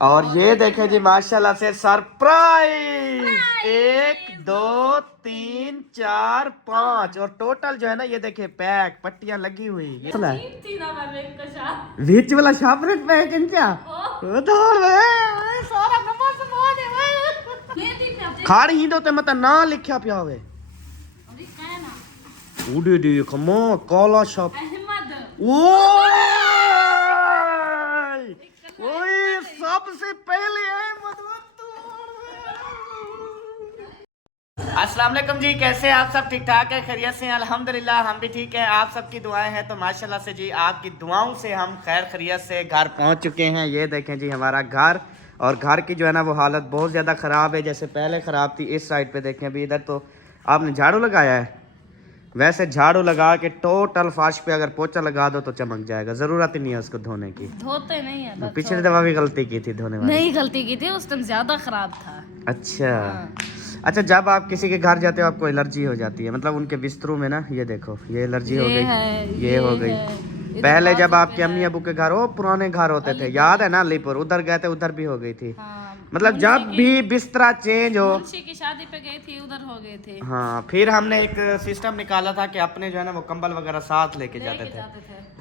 और ये देखें जी माशाल्लाह से सरप्राइज 1 2 3 4 5 और टोटल जो है ना ये देखे पैक पट्टियां लगी हुई ये बीच वाला शापरेट पैक इनका खाड़ ही दो ते मत ना लिखा पिया होवे उड़ी डी कमो काला शाप ओए सबसे पहले अस्सलाम वालेकुम जी, कैसे आप सब? ठीक ठाक है, खैरियत से हैं? अल्हम्दुलिल्लाह हम भी ठीक है। आप सबकी दुआएं हैं तो माशाल्लाह से जी आपकी दुआओं से हम खैर खैरियत से घर पहुंच चुके हैं। ये देखें जी हमारा घर, और घर की जो है ना वो हालत बहुत ज़्यादा ख़राब है। जैसे पहले ख़राब थी, इस साइड पे देखें अभी इधर तो आपने झाड़ू लगाया है, वैसे झाड़ू लगा के टोटल फर्श पे अगर पोछा लगा दो तो चमक जाएगा। जरूरत ही नहीं है उसको धोने की। धोते नहीं है, पिछली दफा भी गलती की थी धोने वाली। नहीं गलती की थी, उस टाइम ज्यादा खराब था। अच्छा अच्छा, जब आप किसी के घर जाते हो आपको एलर्जी हो जाती है, मतलब उनके बिस्तरों में ना, ये देखो ये एलर्जी हो गई, ये हो गई। पहले जब आपके अम्मी अबू के घर, वो पुराने घर होते थे, याद है ना, अलीपुर उधर गए थे, उधर भी हो गई थी। मतलब जब भी बिस्तरा चेंज हो, मुंशी की शादी पे गई थी, उधर हो गए थे। हाँ, फिर हमने एक सिस्टम निकाला था कि अपने जो है ना वो कंबल वगैरह साथ लेके जाते थे।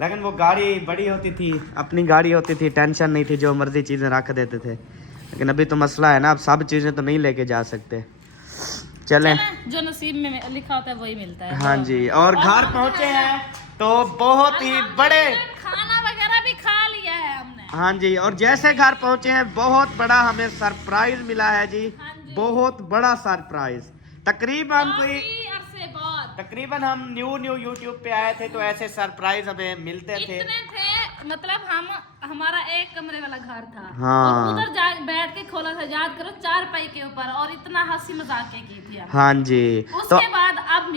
लेकिन वो गाड़ी बड़ी होती थी, अपनी गाड़ी होती थी, टेंशन नहीं थी, जो मर्जी चीजें रख देते थे। लेकिन अभी तो मसला है ना, अब सब चीजें तो नहीं लेके जा सकते। चलें, जो नसीब में लिखा होता है वही मिलता है। हाँ जी, और घर पहुंचे हैं तो बहुत ही बड़े खाना वगैरह भी खा लिया है हमने। हाँ जी, और जैसे घर पहुंचे हैं बहुत बड़ा हमें सरप्राइज मिला है जी, बहुत बड़ा सरप्राइज। तकरीबन हम न्यू यूट्यूब पे आए थे तो ऐसे सरप्राइज हमें मिलते थे। मतलब हमारा एक कमरे वाला घर था, हाँ, और उधर बैठ के खोला था, याद करो, 4 पाई के ऊपर, और इतना हंसी मजाक की थी। हाँ जी, उसके बाद अब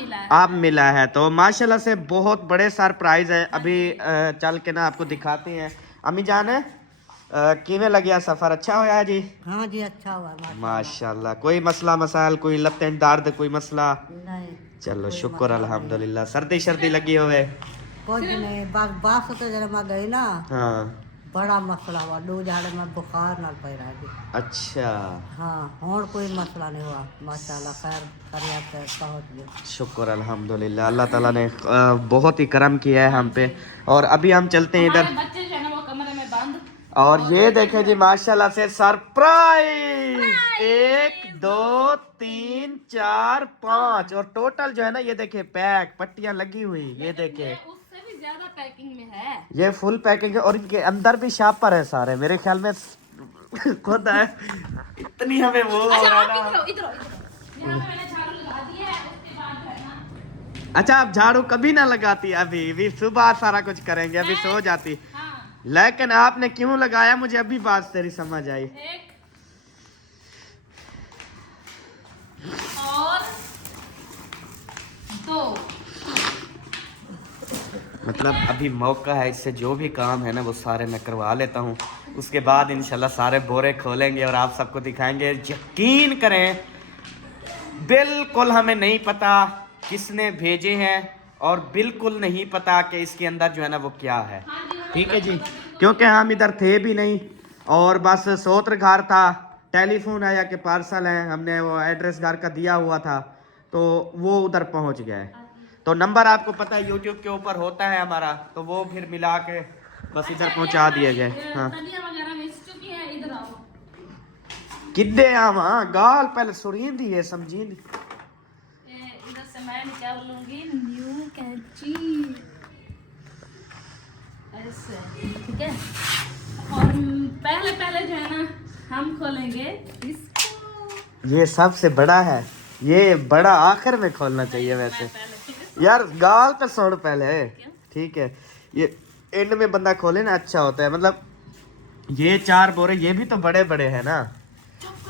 मिला है तो माशाल्लाह से बहुत बड़े सरप्राइज है। अभी चल के ना आपको दिखाते हैं। अम्मी जान किवें लगिया सफर? अच्छा होया है जी? हाँ जी, अच्छा हुआ माशाल्लाह। कोई मसला मसाइल, कोई लत्तें दर्द, कोई मसला? नहीं, चलो शुक्र अल्हम्दुलिल्लाह। सर्दी शर्दी लगी होवे? कुछ नहीं, बाप से तो जरा मैं गई ना, हाँ, बड़ा मसला हुआ, 2 झाड़े में बुखार ना पड़ रहा है। अच्छा, हाँ, और कोई मसला नहीं हुआ, माशाल्लाह खैर खैरियत से पहुँच गए। शुक्र अल्हम्दुलिल्लाह, अल्लाह ताला ने बहुत ही करम किया है हम पे। और अभी हम चलते हैं इधर, बच्चे जो है ना वो कमरे में बंद। और ये देखें जी माशाल्लाह से सरप्राइज 1 2 3 4 5 और टोटल जो है ना ये देखे पैक पट्टियां लगी हुई, ये देखे उससे भी ज्यादा पैकिंग में है, ये फुल पैकिंग है। और इनके अंदर भी शापर है सारे, मेरे ख्याल में खुद है। इतनी हमें वो हो रहा है ना। यहाँ पे मैंने झाड़ू लगा दिया है, उसके बाद है ना। अच्छा, आप झाड़ू कभी ना लगाती? अभी सुबह सारा कुछ करेंगे, अभी सो जाती। हाँ। लेकिन आपने क्यों लगाया, मुझे अभी बात तेरी समझ आई। 1 और 2 मतलब अभी मौका है, इससे जो भी काम है ना वो सारे मैं करवा लेता हूँ। उसके बाद इंशाल्लाह सारे बोरे खोलेंगे और आप सबको दिखाएंगे। यकीन करें, बिल्कुल हमें नहीं पता किसने भेजे हैं, और बिल्कुल नहीं पता कि इसके अंदर जो है ना वो क्या है। ठीक है जी, क्योंकि हम इधर थे भी नहीं, और बस सोत्र घर था, टेलीफोन आया कि पार्सल है, हमने वो एड्रेस घर का दिया हुआ था तो वो उधर पहुंच गए। तो नंबर आपको पता है यूट्यूब के ऊपर होता है हमारा, तो वो फिर मिला के बस इधर पहुंचा दिए गए। हाँ, किड्डे गाल पहले सुरीन दी है, समझी दी। इधर से मैं क्या बोलूंगी, न्यू कैंची ऐसे, ठीक है। और पहले जो है ना हम खोलेंगे इसको। ये सबसे बड़ा है, ये बड़ा आखिर में खोलना चाहिए वैसे। यार गाल तो छोड़ पहले, ठीक है। ये एंड में बंदा खोले ना अच्छा होता है। मतलब ये 4 बोरे ये भी तो बड़े बड़े हैं ना,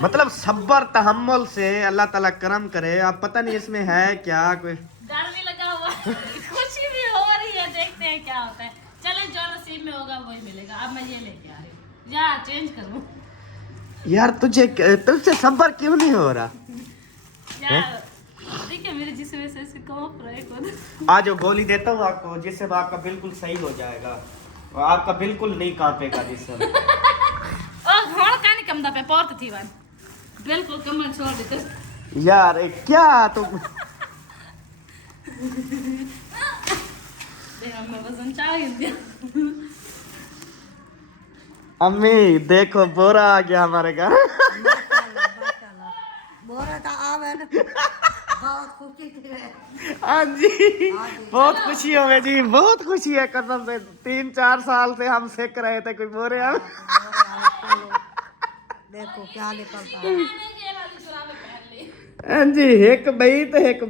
मतलब सब्र तहम्मुल से अल्लाह ताला करम करे। अब पता नहीं इसमें है क्या, कोई डर भी लगा हुआ है, खुशी भी हो रही है, देखते हैं क्या होता है। चलें, जो नसीब में होगा वही मिलेगा। अब मैं ये लेके आ रही हूँ, या चेंज करूँ? यार तुझसे सब्र क्यों नहीं हो रहा? देखिए मेरे जिस वजह से इसके कॉफ रहे खुद। आज वो गोली देता हूँ आपको, जिससे आपका बिल्कुल सही हो जाएगा और आपका बिल्कुल नहीं कांपेगा जिससे। ओ घोड़ का कंधा पे पौत थी वन बिल्कुल कमर छोड़ दी तो यार क्या तुम देखो मैं वजन चाहिए अम्मी देखो बोरा आ गया हमारे घर। बोरा तो आवे न बहुत खुशी थी। हाँ जी बहुत खुशी हो गई जी, बहुत खुशी है कसम से। 3-4 साल से हम सेक रहे थे कोई बोरे हम। देखो क्या निकलता है। ये वाली जुराबें पहन ली हाँ जी एक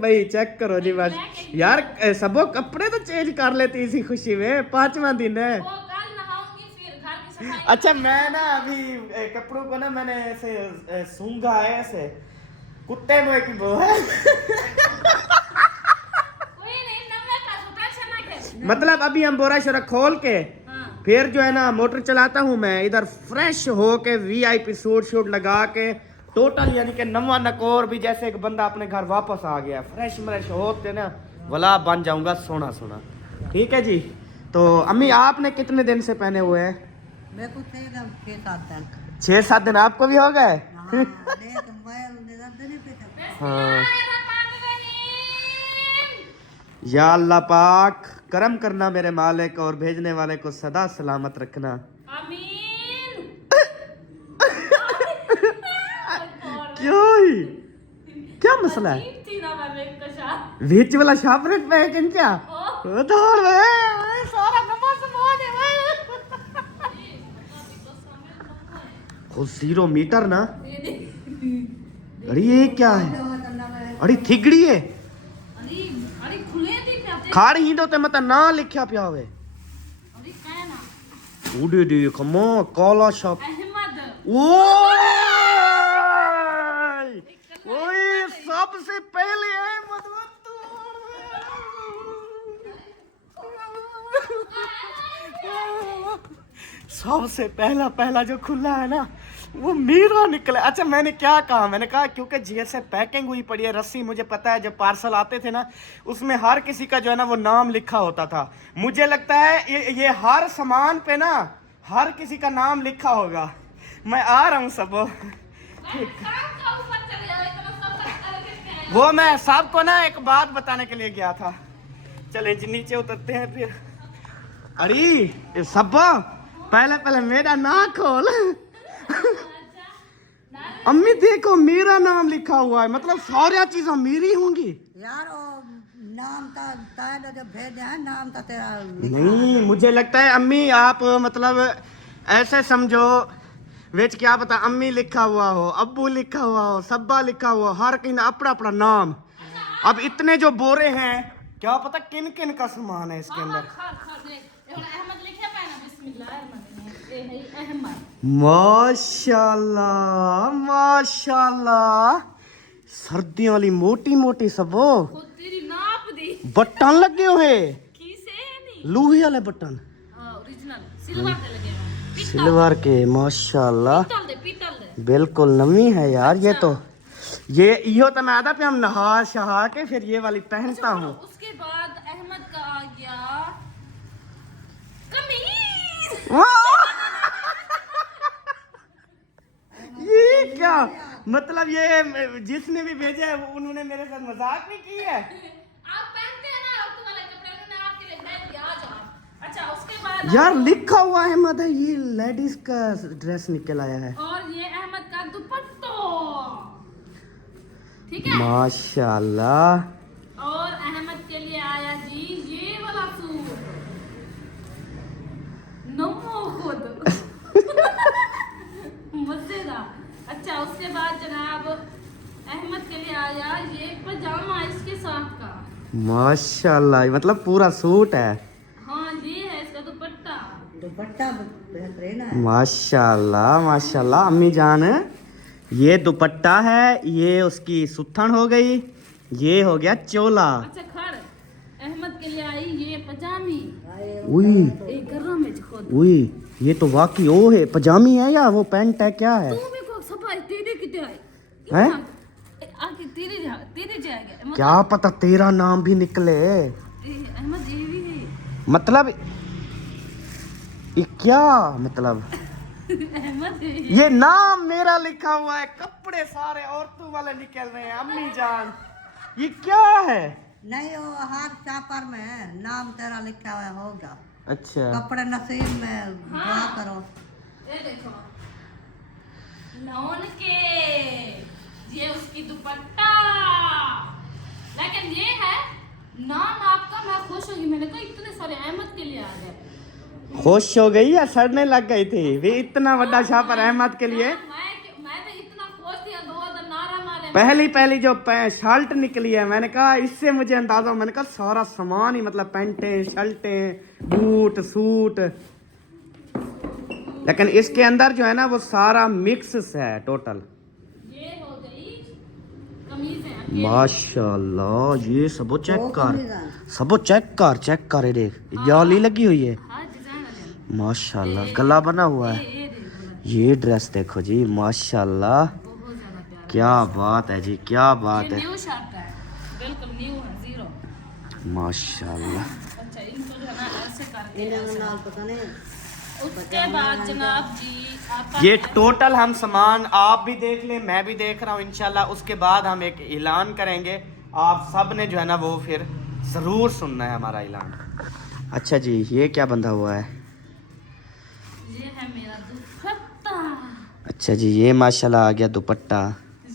बई चेक करो जी बस। यार सबो कपड़े तो चेंज कर लेती इसी खुशी में, 5वां दिन है। वो कल नहाऊंगी फिर घर की सफाई अच्छा मैं ना अभी कपड़ों को ना मैंने ऐसे सूंघा है ऐसे कुत्ते में की वो है। कोई नहीं नवे का टेंशन ना कर मतलब अभी हम बोरा शोरा खोल के हां फिर जो है ना मोटर चलाता हूँ मैं इधर फ्रेश हो के VIP सूट लगा के टोटल यानी कि नवा नकोर भी जैसे एक बंदा अपने घर वापस आ गया फ्रेश होते ना वाला बन जाऊंगा सोना। ठीक है जी। तो अम्मी आपने कितने दिन से पहने हुए हैं? मेरे को थे एकदम 6-7 दिन। 6-7 दिन आपको भी हो गए? हाँ देख मैं निरंतर नहीं पीता। हाँ या अल्लाह पाक करम करना मेरे मालिक और भेजने वाले को सदा सलामत रखना। आमीन क्यों ही क्या मसला है? ठीक थी ना मैं एक कशा बीच वाला शापरे पे क्या वो दौड़ सारा नंबर समा दे वो 0 मीटर ना। अरे ये क्या है? अरे थिगड़ी है अरे अरे खुले थी क्या खाड़ ही दो ते मत ना लिखा पिया हुए अरे काय ना उड़े दे कमो काला शाप अहमद ओए सबसे पहले है सबसे पहला जो खुला है ना वो मीरा निकला। अच्छा मैंने क्या कहा, मैंने कहा क्योंकि जैसे पैकिंग हुई पड़ी है रस्सी, मुझे पता है जब पार्सल आते थे ना उसमें हर किसी का जो है ना वो नाम लिखा होता था। मुझे लगता है ये हर सामान पे ना हर किसी का नाम लिखा होगा। मैं आ रहा हूँ सब वो मैं सबको ना एक बात बताने के लिए गया था। चले जी नीचे उतरते हैं फिर। अरे सब पहले मेरा ना खोल। अम्मी देखो मेरा नाम लिखा हुआ है, मतलब सारी चीजें मेरी होंगी। यार वो नाम था जब भेजे हैं नाम था तेरा। नहीं मुझे लगता है अम्मी आप मतलब ऐसे समझो विच क्या पता अम्मी लिखा हुआ हो, अब्बू लिखा हुआ हो, सब्बा लिखा हुआ हो, हर किन अपना अपना नाम। अब इतने जो बोरे हैं क्या पता किन किन का सामान है इसके अंदर। माशाल्लाह माशाल्लाह सर्दियों वाली मोटी मोटी सबो तेरी नाप दी बटन लगे हुए किसे नहीं लोहे वाले बटन ओरिजिनल सिल्वर के लगे हुए सिल्वर के माशाल्लाह पीतल दे बिल्कुल नवी है यार। ये तो ये इहो तो मैं आधा पे हम नहा शहा के फिर ये वाली पहनता हूँ। उसके बाद अहमद का आ गया कमीज। ये क्या मतलब ये जिसने भी भेजा है उन्होंने मेरे साथ मजाक भी की है। आप पहनते हैं ना औरतों वाले कपड़े, उन्होंने आपके लिए भेज दिया। आ जाओ। अच्छा उसके बाद यार लिखा हुआ है मत है ये लेडीज का ड्रेस निकल आया है। और ये अहमद का दुपट्टा ठीक है। माशाल्लाह। और अहमद के लिए आया जी ये वाला सूट नमो खुद मजेदार। अच्छा उसके बाद जनाब अहमद के लिए आया ये पजामा इसके साथ का। माशाल्लाह मतलब पूरा सूट है। हाँ ये है इसका दुपट्टा। दुपट्टा बेहतरीन है। माशाल्लाह माशाल्लाह अम्मी जान ये दुपट्टा है, ये उसकी सुथन हो गई, ये हो गया चोला। अच्छा खड़ अहमद के लिए आई ये पजामी। उई एक गरम में खुद उई ये तो वाकई वो है पजामी है या वो पैंट है क्या है? तू मेरे को सब तेरे कितने आई हैं? आके तेरे जाएगा क्या पता तेरा नाम भी निकले। अहमद ये भी है मतलब ये क्या मतलब अहमद है ये नाम मेरा लिखा हुआ है, कपड़े सारे औरतों वाले निकल रहे हैं। अम्मी जान ये क्या है? नहीं वो हर चापर में नाम तेरा लिखा हुआ होगा। अच्छा कपड़े नसीब में दुआ करो। ये देखो नौन के, ये उसकी दुपट्टा, लेकिन ये है नाम आपका। मैं खुश होगी, मैंने कहा इतने सारे अहमद के लिए आ गए। खुश हो गई या सड़ने लग गई थी? वे इतना बड़ा छापर अहमद के लिए। मैं तो इतना खुश थी, दो नारा मारे। पहली जो शर्ट निकली है, मैंने कहा इससे मुझे अंदाजा हो, मैंने कहा सारा सामान ही मतलब पैंटें शर्टें बूट सूट, लेकिन इसके अंदर जो है ना वो सारा मिक्स है टोटल। ये हो गई कमीजें। माशाल्लाह ये सबो चेक दो कर, कमीज़ां। सबो चेक कर ये देख, जाली लगी हुई है हाँ डिजाइन वाले। माशाल्लाह, गला बना हुआ है। ये देखो ये ड्रेस देखो जी माशाल्लाह, बहुत ज्यादा प्यारा। क्या बात है जी, क्या बात ये है न्यू शर्ट है, बिल्कुल न्यू है, जीरो। माशाल्लाह। अच्छा इनको जो है ना ऐसे करके इन्हें ऐसे। नाल पता नहीं। उसके बाद जनाब जी आपका ये टोटल हम सामान आप भी देख लें, मैं भी देख रहा हूँ इंशाल्लाह। उसके बाद हम एक ऐलान करेंगे, आप सब ने जो है ना वो फिर ज़रूर सुनना है हमारा ऐलान। अच्छा जी ये क्या बंधा हुआ है? ये है मेरा दुपट्टा। अच्छा जी ये माशाल्लाह आ गया दुपट्टा।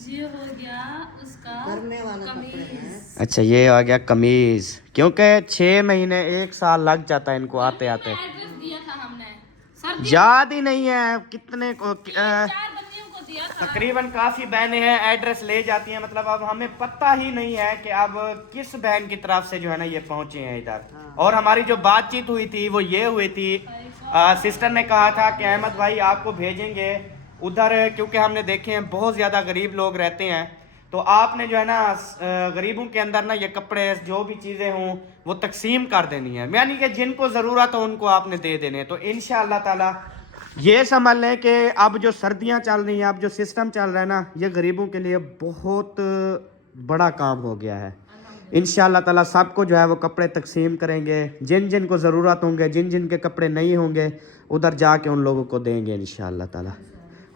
ये हो गया उसका गर्मी वाले कपड़े हैं। कमीज। अच्छा ये आ गया कमीज, क्योंकि 6 महीने 1 साल लग जाता है इनको आते आते। एड्रेस दिया था हमने, सर्दी याद ही नहीं है कितने को 4 बंदियों को दिया था। तकरीबन काफ़ी बहनें हैं एड्रेस ले जाती हैं, मतलब अब हमें पता ही नहीं है कि अब किस बहन की तरफ से जो है ना ये पहुंचे हैं इधर। और हमारी जो बातचीत हुई थी वो ये हुई थी, सिस्टर ने कहा था कि अहमद भाई आपको भेजेंगे उधर, क्योंकि हमने देखे हैं बहुत ज़्यादा गरीब लोग रहते हैं, तो आपने जो है ना गरीबों के अंदर ना ये कपड़े जो भी चीज़ें हों वो तकसीम कर देनी है, यानी कि जिनको ज़रूरत हो उनको आपने दे देने। तो इंशाअल्लाह ताला ये समझ लें कि अब जो सर्दियां चल रही हैं, अब जो सिस्टम चल रहा है ना, ये गरीबों के लिए बहुत बड़ा काम हो गया है। इंशाअल्लाह ताला सबको जो है वो कपड़े तकसीम करेंगे, जिन जिन को ज़रूरत होंगे, जिन जिन के कपड़े नहीं होंगे उधर जाके उन लोगों को देंगे इंशाअल्लाह ताला।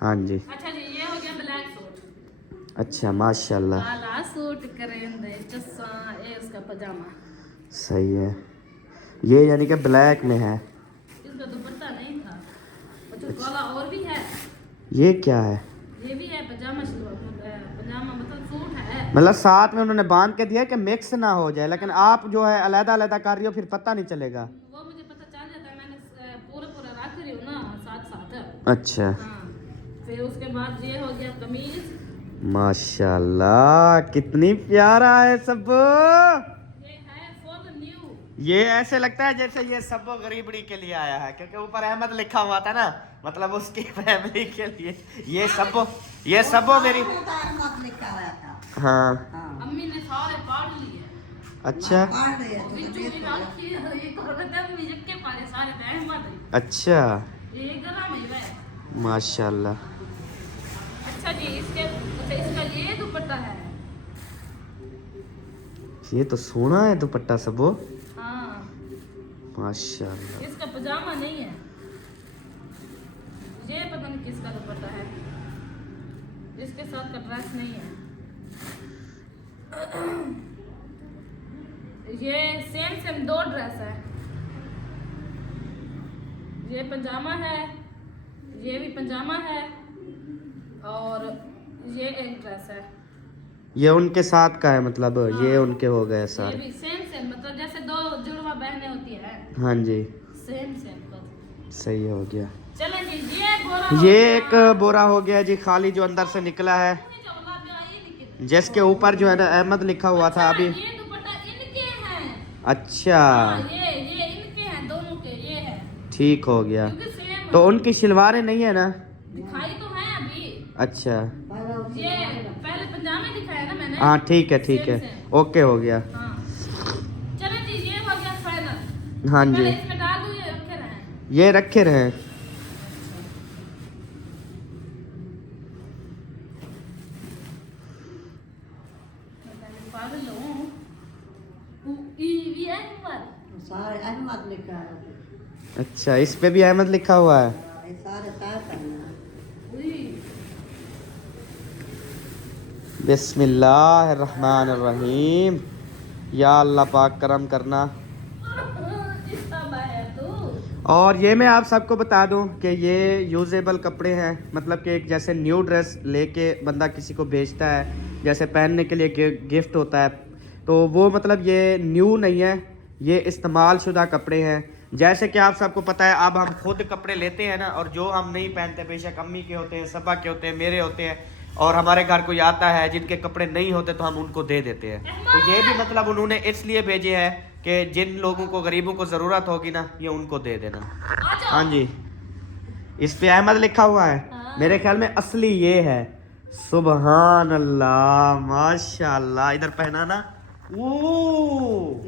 हाँ जी अच्छा जी ये हो गया ब्लैक सूट। अच्छा माशाल्लाह काला सूट करेंदे चस्सा, ये उसका पजामा। सही है, ये यानी कि ब्लैक में है। इसका दुपट्टा नहीं था, अच्छा काला और भी है। ये क्या है? ये भी है पजामा पजामा मतलब सूट है। मतलब साथ में उन्होंने बांध के दिया कि मिक्स ना हो जाए, लेकिन आप जो है अलग अलग कर रही हो फिर पता नहीं चलेगा। वो मुझे पता चल जाता है, मैंने पूरा रख रही हूँ ना साथ साथ। अच्छा हाँ फिर उसके बाद ये हो गया कमीज। माशाल्लाह कितनी प्यारा है सब। ये है फुल न्यू। ये ऐसे लगता है जैसे ये सब गरीबड़ी के लिए आया है, क्योंकि ऊपर अहमद लिखा हुआ था ना, मतलब उसकी फैमिली के लिए। ये सब मेरी। मत लिखा हुआ था। हाँ हाँ अम्मी ने सारे पाड़ लिए। अच्छा पढ़ रही है तो बिच्छू देख की लो। राखी ये कोरबत है मुझे के पारे सारे अहमद। अच्छा ये गला में है। माशाल्लाह। अच्छा जी इसका ये दुपट्टा है। ये तो सोना है दुपट्टा सबो। हाँ माशाल्लाह। इसका पजामा नहीं है, ये पता नहीं किसका दुपट्टा है, इसके साथ का ड्रेस नहीं है। ये सेम 2 ड्रेस है, ये पजामा है, ये भी पजामा है, और ये एक ड्रेस है। ये उनके साथ का है, मतलब ये उनके हो गए ये सारे। भी सेम मतलब जैसे 2 जुड़वा बहनें होती है, हाँ जी सेम सही हो गया। चलें जी ये बोरा हो ये गया। एक बोरा हो गया जी खाली, जो अंदर से निकला है, जिसके ऊपर जो है ना अहमद लिखा हुआ था अभी। ये दुपट्टा इनके हैं। अच्छा हाँ, ये इनके हैं दोनों के, ये है ठीक हो गया। क्योंकि सेम तो उनकी शलवारें नहीं है ना? दिखाई तो है अभी। अच्छा ये पहले पजामे दिखाया ना मैंने। हाँ ठीक है सेम। ओके हो गया। हाँ चलें जी ये हो गया फाइनल। हाँ जी पहले इसमें डाल दूं, ये रखे रहे। ये रखे रहे। पागल हूँ। अहमद। सारे अहमद लिखा है। अच्छा इस पे भी अहमद लिखा हुआ है। ये सारे साथ हैं। बिस्मिल्लाहिर्रहमानिर्रहीम। या अल्लाह पाक करम करना। और ये मैं आप सबको बता दूं कि ये यूजेबल कपड़े हैं, मतलब कि एक जैसे न्यू ड्रेस लेके बंदा किसी को भेजता है, जैसे पहनने के लिए गिफ्ट होता है, तो वो मतलब ये न्यू नहीं है, ये इस्तेमाल शुदा कपड़े हैं। जैसे कि आप सबको पता है, अब हम खुद कपड़े लेते हैं ना, और जो हम नहीं पहनते, बेशक अम्मी के होते हैं, सबा के होते हैं, मेरे होते हैं, और हमारे घर कोई आता है जिनके कपड़े नहीं होते तो हम उनको दे देते हैं। तो ये भी मतलब उन्होंने इसलिए भेजे हैं कि जिन लोगों को, गरीबों को ज़रूरत होगी ना, ये उनको दे देना। हाँ जी, इस पे अहमद लिखा हुआ है। मेरे ख्याल में असली ये है। सुबहान अल्लाह, माशाल्लाह। इधर पहना ना। ओ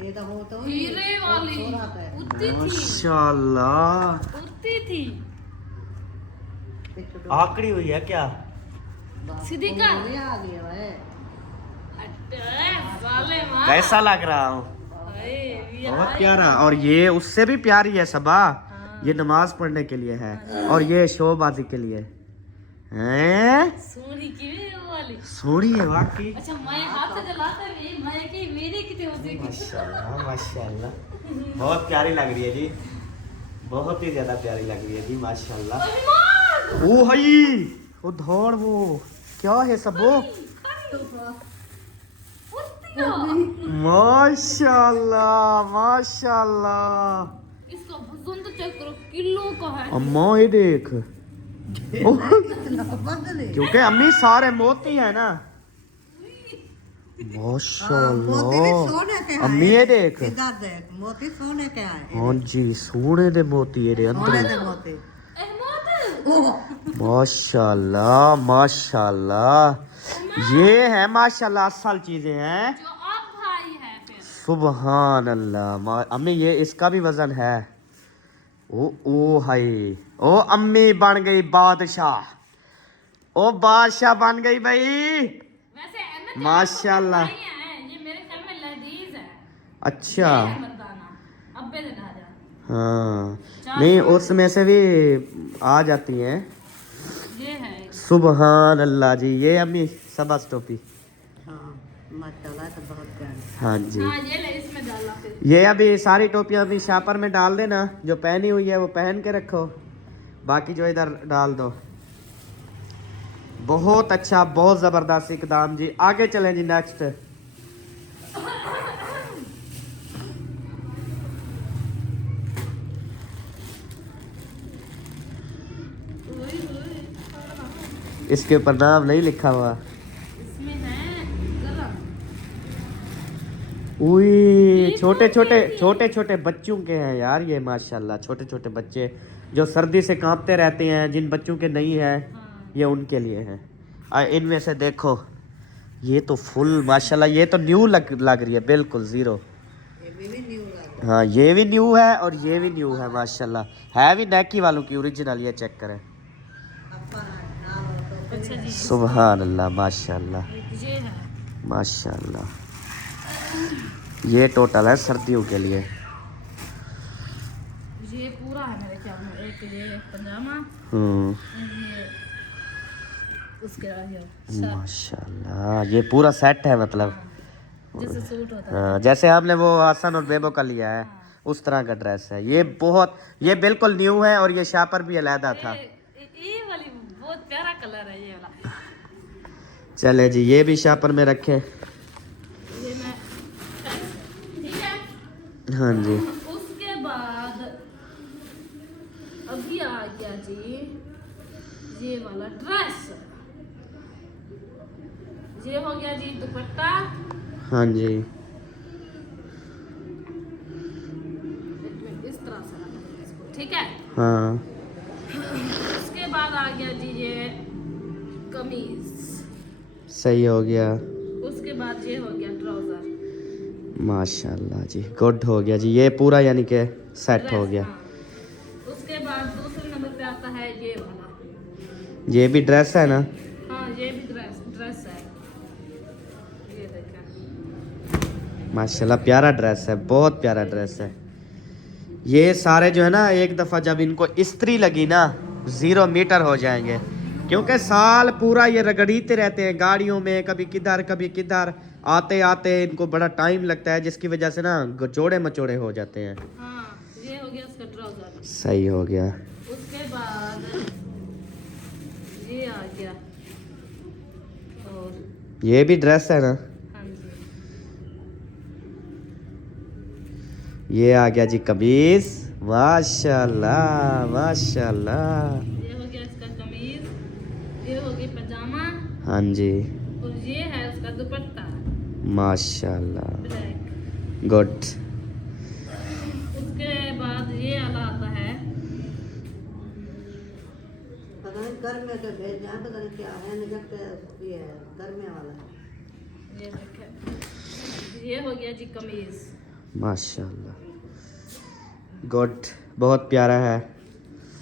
ये तो हो तो हीरे वाली उतनी थी, माशाल्लाह, उतनी थी। आकड़ी हुई है क्या? सीधी कर। आ गया है। साले माँ। कैसा लग रहा हूँ? हाय, बहुत प्यारा। और ये उससे भी प्यारी है सबा। ये नमाज पढ़ने के लिए है, और ये शोबाजी के लिए हैं। सोनी की भी वो वाली। सोनी है वाकई। अच्छा मैं हाथ से जलाता है, मैं की मेरी कितनी होती है। माशाल्लाह माशाल्लाह, बहुत प्यारी लग रही है जी, बहुत ही ज्यादा प्यारी लग रही है जी, माशाल्लाह। ओ हई, वो धौड़, वो क्या है सब वो? माशाल्लाह माशाल्लाह। इसका वजन तो चेक करो, किलो का है। अम्मा ये देख, बदले क्योंकि अम्मी सारे मोती है ना। मोती भी माशाल्लाह सोने के हैं। अम्मी ये देख। इधर देख, मोती सोने के हैं। हाँ जी, सोने दे मोती ये सोने अंदर। दे मोती। अहमद, ओह, माशाल्लाह माशाल्लाह, ये है माशाल्लाह, असल चीजें हैं। जो आप भाई है फिर। सुबहान अल्लाह। अम्मी ये इसका भी वजन है। ओ हाय, ओ अम्मी बन गई बादशाह, ओ बादशाह बन गई भाई। वैसे अहमद माशाल्लाह। भाई है, ये मेरे ख्याल में लजीज है। अच्छा, ये है मर्दाना। अब्बे ने कहा जा। हाँ नहीं, उसमें से भी आ जाती हैं। ये है। सुबहान अल्लाह जी। ये अम्मी सबा टोपी। हाँ, माशाल्लाह तो बहुत प्यारी। हाँ जी, हाँ ये ले, इसमें डाला फिर। ये अभी सारी टोपियां अभी शापर में डाल देना। जो पहनी हुई है वो पहन के रखो, बाकी जो इधर डाल दो। बहुत अच्छा, बहुत ज़बरदस्त इकदाम जी। आगे चलें जी, नेक्स्ट। इसके ऊपर नाम नहीं लिखा हुआ। इसमें है गरम। उई, छोटे छोटे छोटे छोटे बच्चों के हैं यार ये, माशाल्लाह। छोटे छोटे बच्चे जो सर्दी से कांपते रहते हैं, जिन बच्चों के नहीं है, ये उनके लिए हैं। इनमें से देखो, ये तो फुल माशाल्लाह, ये तो न्यू लग रही है, बिल्कुल ज़ीरो। ये भी न्यू लग हाँ ये भी न्यू है और ये भी न्यू है माशाल्लाह। है भी नैकी वालों की ओरिजिनल, ये चेक करें। अच्छा जी, सुबहान अल्लाह माशाल्लाह ये है। माशाल्लाह। ये टोटल है सर्दियों के लिए। ये पूरा है मेरे ख्याल में। एक ये पजामा, ये उसके बाद ये शर्ट। माशाल्लाह, ये पूरा सेट है मतलब। जैसे सूट होता है। हाँ, जैसे आपने वो हसन और बेबो का लिया है, उस तरह का ड्रेस है ये। बहुत, ये बिल्कुल न्यू है, और ये शापर भी अलहदा था। ये वाली बहुत प्यारा कलर है, ये वाला। चले जी, ये भी शापर में रखे। ये मैं, ठीक है। हाँ जी, उसके बाद अभी आ गया जी ये वाला ड्रेस। ये हो गया जी दुपट्टा। हाँ जी, इस तरह से रखना है इसको, ठीक है। हाँ उसके बाद आ गया जी ये कमीज। सही हो गया। उसके बाद ये हो गया ट्राउजर। माशाल्लाह जी, गुड हो गया जी, ये पूरा यानी कि सेट हो गया। हाँ। उसके बाद दूसरे नंबर पे आता है ये वाला। ये भी ड्रेस है ना? हाँ ये भी ड्रेस है। ये देखा, माशाल्लाह प्यारा ड्रेस है, बहुत प्यारा ड्रेस है। ये सारे जो है ना, एक दफ़ा जब इनको इस्त्री लगी ना, 0 मीटर हो जाएंगे। क्योंकि साल पूरा ये रगड़ीते रहते हैं गाड़ियों में, कभी किधर आते आते इनको बड़ा टाइम लगता है, जिसकी वजह से ना जोड़े मचोड़े हो जाते हैं। हाँ, ये हो गया उसका ट्राउजर। सही हो गया। उसके बाद ये आ गया, और ये भी ड्रेस है ना? हाँ जी, ये आ गया जी कमीज। माशाल्लाह माशाल्लाह। ये हो गया इसका कमीज, ये हो गई पजामा, हाँ जी और ये है उसका दुपट्टा माशाल्लाह, ब्लैक। गुड। उसके बाद ये वाला आता है, पता नहीं गर्मी के भेज दिया, पता नहीं क्या है, निकलते ये गर्मी वाला है। ये देखें, ये हो गया जी कमीज। माशाल्लाह, गुड, बहुत प्यारा है।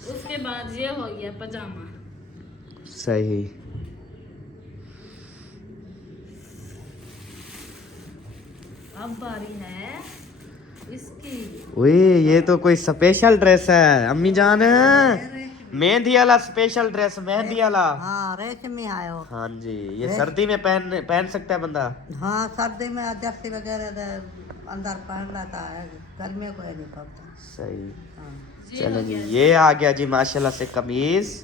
उसके बाद ये हो गया पजामा। सही। अब बारी है इसकी। ओए ये तो कोई स्पेशल ड्रेस है अम्मी जान, मेहंदी वाला स्पेशल ड्रेस, मेहंदी वाला। हाँ रेशमी आयो। हाँ जी, ये सर्दी में पहन सकता है बंदा। हाँ सर्दी में जर्सी वगैरह अंदर पहन लेता है, गर्मी को नहीं पड़ता। सही। हाँ। चलो जी, ये आ गया जी माशाल्लाह से कमीज,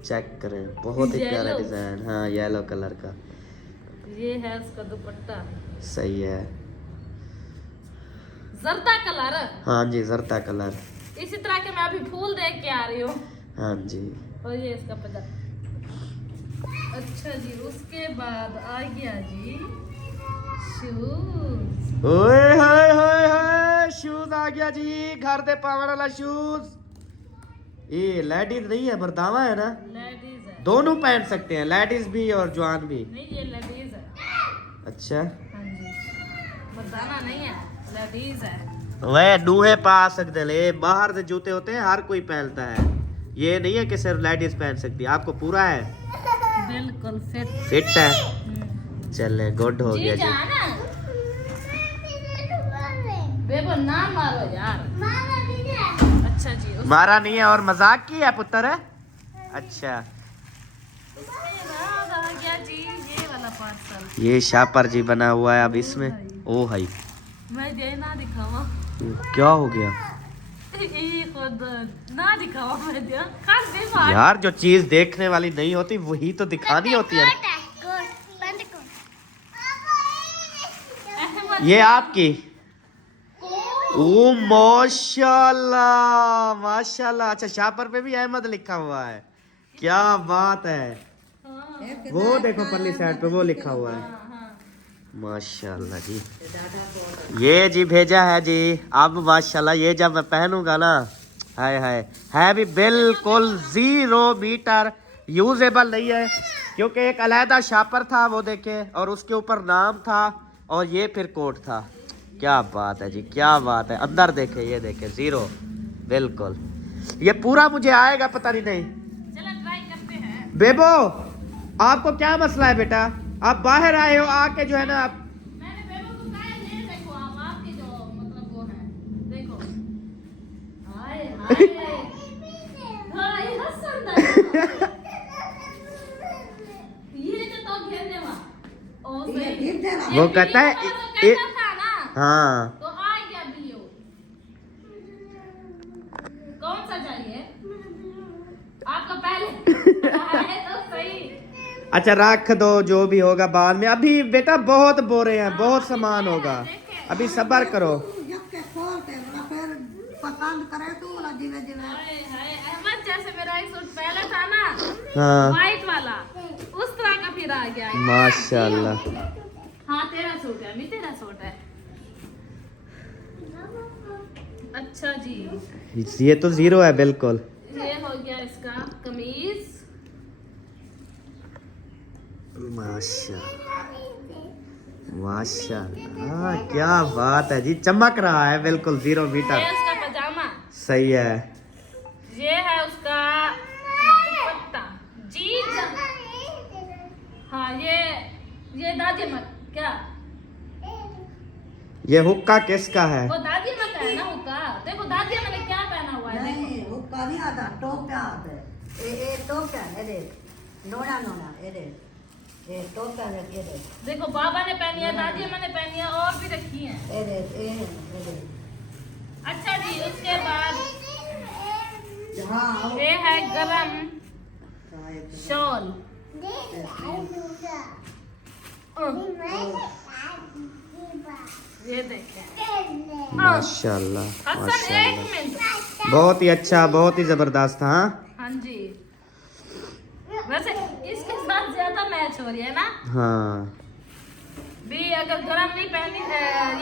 चेक करें, बहुत ही प्यारा Yellow। डिजाइन। हाँ येलो कलर का। ये है उसका दुपट्टा, सही है। जर्दा कलर। हाँ जी जरता कलर। इसी तरह के मैं अभी फूल देख के आ रही हूँ। हाँ जी। और ये इसका पजामा। अच्छा जी, उसके बाद आ गया जी शूज। ओए होए होए होए, शूज आ गया जी, घर दे पावन वाला शूज। ये लेडीज नहीं है, बरदावा है ना? लेडीज है। दोनों पहन सकते हैं, लेडीज भी और जवान भी। नहीं ये लेडीज है। अच्छा, हाँ जी, मर्दाना नहीं है, लेडीज है। वह दूहे पा सकते ले, बाहर से जूते होते हैं हर कोई पहनता है, ये नहीं है कि सिर्फ लेडीज पहन सकती है। आपको पूरा है, बिल्कुल फिट है। चले, गुड हो गया जी। बेबो ना मारो यार। अच्छा जी, मारा नहीं है और मजाक की है पुत्र है। अच्छा, उसके बाद आ गया जी ये वाला पार्सल। ये शापर जी बना हुआ है अब इसमें। ओ भाई मैं ये ना दिखावा, क्या हो गया ये खुद ना दिखावा, मैं दिया कर दे बाहर। यार, जो चीज देखने वाली नहीं होती वही तो दिखानी होती है। ऐसे मत ये आपकी। ओ माशाल्लाह माशाल्लाह। अच्छा, शापर पे भी अहमद लिखा हुआ है, क्या बात है। हाँ, वो देखो परली साइड पे वो लिखा हुआ है। हाँ। माशाल्लाह जी। ये जी भेजा है जी। अब माशाल्लाह ये जब मैं पहनूंगा ना, हाय हाय, है भी बिल्कुल 0 मीटर, यूजेबल नहीं है, क्योंकि एक अलहदा शापर था वो देखे, और उसके ऊपर नाम था, और ये फिर कोट था। क्या बात है जी, क्या बात है। अंदर देखे, ये देखे 0 बिल्कुल। ये पूरा मुझे आएगा पता नहीं। चलो ट्राई करते हैं। बेबो, आपको क्या मसला है बेटा? आप बाहर आए हो, आके जो है ना आप मैंने बेबो को कहा है, ये देखो आप आपके जो मतलब वो है, देखो। हाय हाय हाय हसन दा। ये तो घेरने वा ओ सही। वो कहता है ये था ना, हाँ। तो आ गया भी यो। कौन सा चाहिए आपको? पहले है तो सही। अच्छा रख दो, जो भी होगा बाद में। अभी बेटा बहुत बोरे हैं, बहुत सामान होगा, अभी सब्र करो। पसंद करे तो बोला जीवे जीवे। हाय हाय, अहमद जैसे मेरा एक सूट पहले था ना, हाँ व्हाइट वाला, उस तरह का फिर आ गया है। माशाल्लाह। हाँ तेरा सूट है, अभी तेरा सूट है। अच्छा जी, ये तो 0 है बिल्कुल। ये हो गया इसका कमीज। माशाल्लाह माशाल्लाह, क्या बात है जी, चमक रहा है बिल्कुल 0 ये मीटर। उसका पजामा। सही है। ये है उसका दुपट्टा जी। हाँ ये दादी मत क्या, ये हुक्का किसका है? वो दादी मत है ना हुक्का। देखो दादी मैंने क्या पहना हुआ है, देखो। नहीं हुक्का नहीं आता, टोप्या आता है। ये टोप्या है, देख नोना नोना ये टोपा ये देखो बाबा ने पहनी है, दादी अम्मा ने पहनी है, और भी रखी है। अच्छा जी, उसके बाद ये है गरम शॉल। ये देखें माशाल्लाह हसन, एक माशाल्लाह, मिनट। बहुत ही अच्छा, बहुत ही जबरदस्त। हाँ हाँ जी, वैसे इसके साथ ज्यादा मैच हो रही है ना। हाँ भी अगर गरम नहीं पहनी,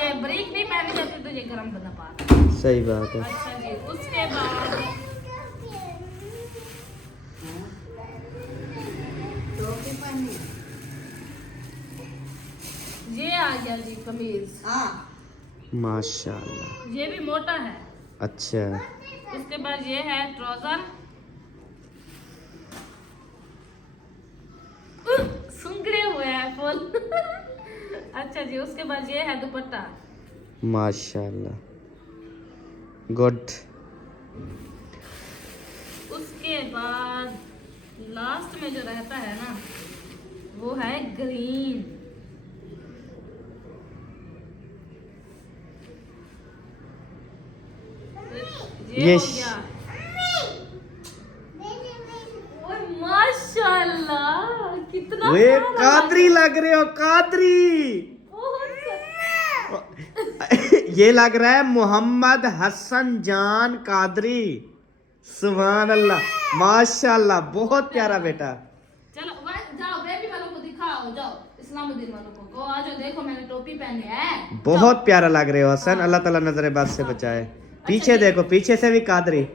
ये ब्रीक नहीं पहनी जाती तो ये गरम बना पाता। सही बात है। अच्छा जी, उसके बाद ये आ गया जी कमीज। माशाल्लाह, ये भी मोटा है। अच्छा उसके बाद ये है ट्राउजर, सुंगड़े हुए हैं फुल। अच्छा जी, उसके बाद ये है दुपट्टा। माशाल्लाह, गुड। उसके बाद लास्ट में जो रहता है ना, वो है ग्रीन। ये हो गया। ओए माशाल्लाह, कितना वे प्यारा कादरी लग रहे हो, कादरी। बहुत ये लग रहा है मोहम्मद हसन जान कादरी। सुभान अल्लाह, माशाल्लाह, बहुत प्यारा बेटा। चलो जाओ, बेबी वालों को दिखाओ, जाओ इस्लामुद्दीन वालों को आ जाओ, देखो मैंने टोपी पहनी है। बहुत प्यारा लग रहे हो हसन, अल्लाह ताला नजर बद से बचाए। पीछे अच्छा, देखो, पीछे से भी कादरी।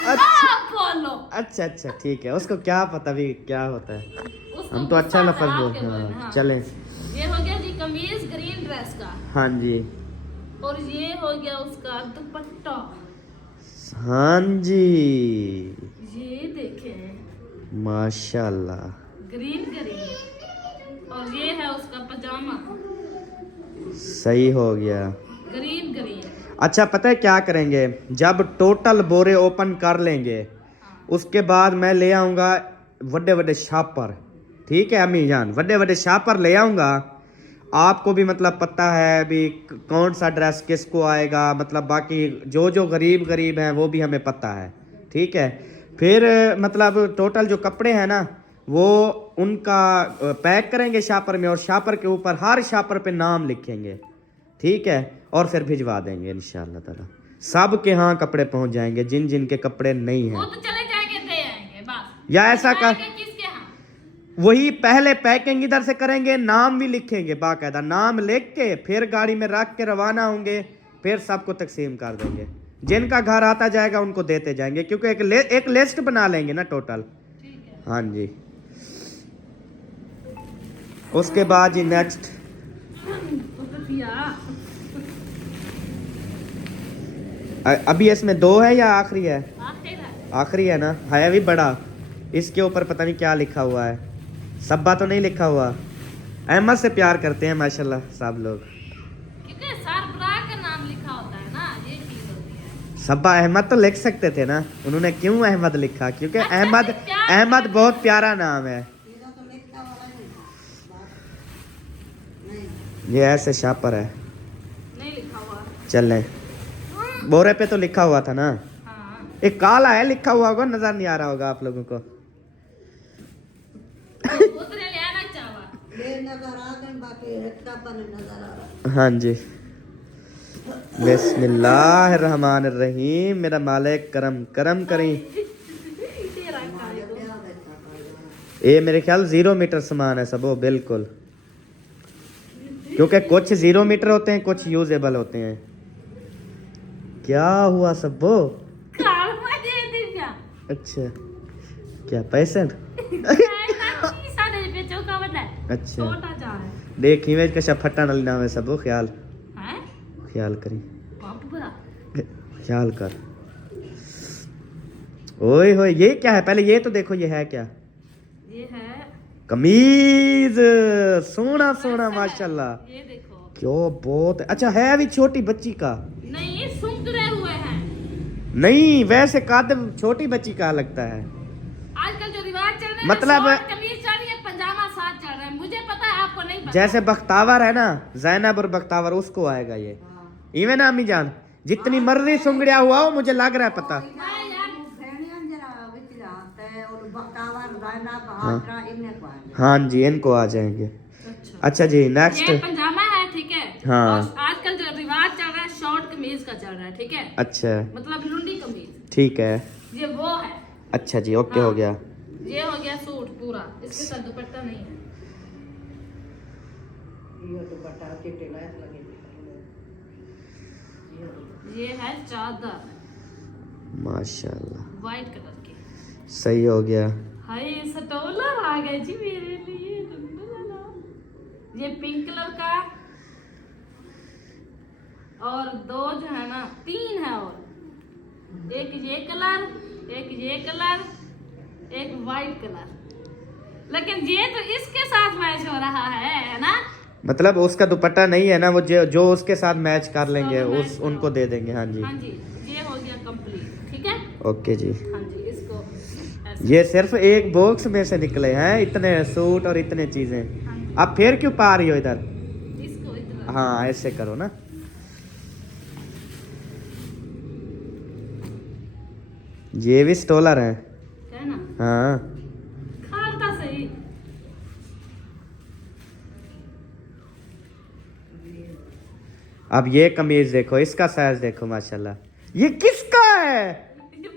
आप बोलो। अच्छा अच्छा ठीक है, उसको क्या पता भी क्या होता है। उसको हम तो अच्छा गुस्सा लफज है बोल। आपके बोलने, हाँ हाँ। चले। ये हो गया जी कमीज ग्रीन ड्रेस का, हाँ जी, और ये हो गया उसका दुपट्टा। हाँ जी, ये देखें माशाल्लाह, ग्रीन ग्रीन, और ये है उसका पजामा सही हो गया। Green green. अच्छा पता है क्या करेंगे, जब टोटल बोरे ओपन कर लेंगे उसके बाद मैं ले आऊँगा बड़े बड़े शापर। ठीक है अम्मी जान, बड़े बड़े शापर ले आऊँगा। आपको भी मतलब पता है अभी कौन सा ड्रेस किसको आएगा, मतलब बाकी जो जो गरीब गरीब हैं वो भी हमें पता है। ठीक है, फिर मतलब टोटल जो कपड़े हैं ना वो उनका पैक करेंगे शापर में, और शापर के ऊपर हर शापर पे नाम लिखेंगे। ठीक है, और फिर भिजवा देंगे इंशाल्लाह ताला। सब के यहाँ कपड़े पहुँच जाएंगे, जिन जिन के कपड़े नहीं वो हैं। तो चले जाएंगे, दे आएंगे बस। या ऐसा कर, जाएंगे किसके यहाँ? वही पहले पैकिंग इधर से करेंगे, नाम भी लिखेंगे, बाकायदा नाम लिख के फिर गाड़ी में रख के रवाना होंगे, फिर सबको तकसीम कर देंगे। जिनका घर आता जाएगा उनको देते जाएंगे, क्योंकि एक लिस्ट बना लेंगे ना टोटल। ठीक है। हाँ जी, उसके बाद जी नेक्स्ट अभी इसमें 2 है या आखिरी है? आखिरी है ना, है भी बड़ा। इसके ऊपर पता नहीं क्या लिखा हुआ है, सब्बा तो नहीं लिखा हुआ। अहमद से प्यार करते हैं माशाल्लाह सब लोग, क्योंकि सरबराह का नाम लिखा होता है ना, ये चीज होती है। सब्बा अहमद तो लिख सकते थे ना, उन्होंने क्यों अहमद लिखा? क्योंकि अच्छा, अहमद प्यार अहमद बहुत प्यारा नाम है। ये ऐसे शापर है, नहीं लिखा हुआ। चलें। बोरे पे तो लिखा हुआ था ना, हाँ, एक काला है लिखा हुआ होगा, नजर नहीं आ रहा होगा आप लोगों को। उतरे ले आना चाहवा। ये नजर आ गए, बाकी एकता पर नजर आ रहा। हाँ जी, बिस्मिल्लाहिर्रहमानिर्रहीम। मेरा मालिक करम करम करें। ये मेरे ख्याल 0 मीटर सामान है सब, वो बिल्कुल, क्योंकि कुछ 0 मीटर होते हैं, कुछ यूजेबल होते हैं। क्या हुआ सबो? कालमा दे दिया। अच्छा क्या पैसे? सारे बेचो का बदला। अच्छा छोटा जा है। देख इमेज का फट्टा नल नाम है सबो, ख्याल हैं? ख्याल करी, बाप बड़ा। ख्याल कर। ओए होए, ये क्या है? पहले ये तो देखो, ये है क्या? ये है कमीज, सोना सोना माशाल्लाह। ये देखो। क्यों बहुत अच्छा है, अभी छोटी बच्ची का। नहीं, ये सुंगरे हुए हैं। नहीं वैसे कादम छोटी बच्ची कहाँ लगता है। आजकल जो रिवाज चल रहा है मतलब- शॉर्ट कमीज चल रही है, पजामा साथ चल रहा है, मुझे पता है आपको नहीं पता। जैसे बख्तावर है ना, जैनब और बख्तावर, उसको आएगा ये। इवे ना अम्मी जान, जितनी मर्जी सुंगड़िया हुआ हो, मुझे लग रहा है पता। हाँ यार, हाँ जी, इनको आ जाएंगे। अच्छा जी, नेक्स्ट। ये पजामा है, ठीक है। हाँ। और आजकल जो रिवाज चल रहा है शॉर्ट कमीज का चल रहा है, ठीक है। अच्छा मतलब लुंडी कमीज, ठीक है। ये वो है। अच्छा जी, ओके, हाँ। हो गया। ये हो गया सूट पूरा, इसके साथ दुपट्टा नहीं है। ये है चादर माशाल्लाह, व्हाइट कलर की। सही हो गया। हाय स्टोलर आ गए जी मेरे लिए। ये पिंक कलर का, और दो जो है ना, तीन है, और एक ये कलर, एक ये कलर, एक वाइट कलर। लेकिन ये तो इसके साथ मैच हो रहा है ना। मतलब उसका दुपट्टा नहीं है ना, वो जो उसके साथ मैच कर लेंगे मैच उस उनको दे देंगे। हाँ जी, हाँ जी, ये हो गया कंप्लीट, ठीक है। ओके जी। हाँ जी, इसको ऐसे। ये सिर्फ एक बॉक्स में से निकले हैं इतने सूट और इतने चीजें। हाँ जी, आप फिर क्यों पा रही हो इधर? इसको इतना। हाँ, ऐसे करो ना। ये भी स्टोलर है। है ना, हाँ, खाता सही। अब ये कमीज देखो, इसका साइज देखो, माशाल्लाह। ये किसका है?